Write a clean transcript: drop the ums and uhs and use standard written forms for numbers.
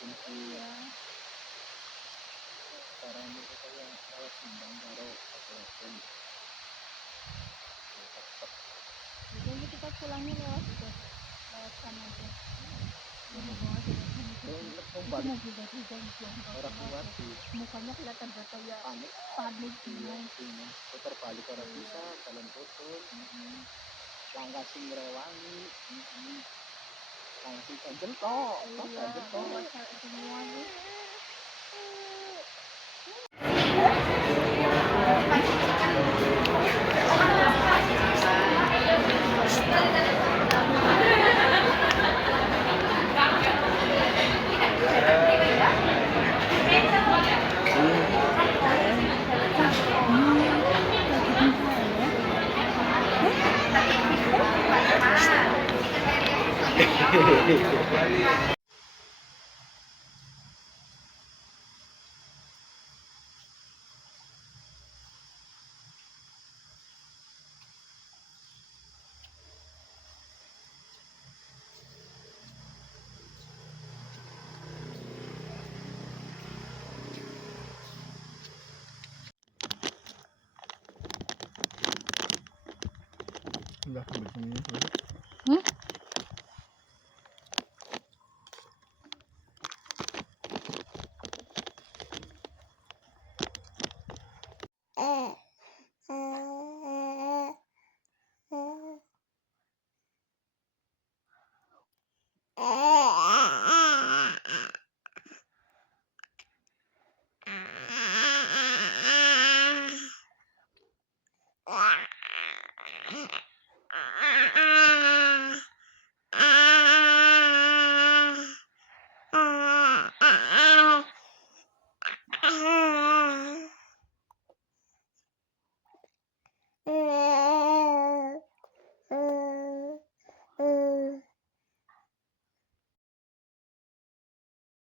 Iya. Parang hindi ko kaya lewat Sindang baru pakai Jadi kita pulangnya lewat itu, lewat sana aja. Berhubung aja dengan sana Kalau itu. ingat Itu mau balik mobil dari jam orang keluar sih mukanya kelihatan kayak panik. panik Iya, bingung. bingung. Putar balik orang Iya. bisa, jalan putus. Mm-mm. Langkah sing rewangi. Langkah sing ganjel toh, Iya, ganjel toh. bawa semua nih. Udah sampai sini.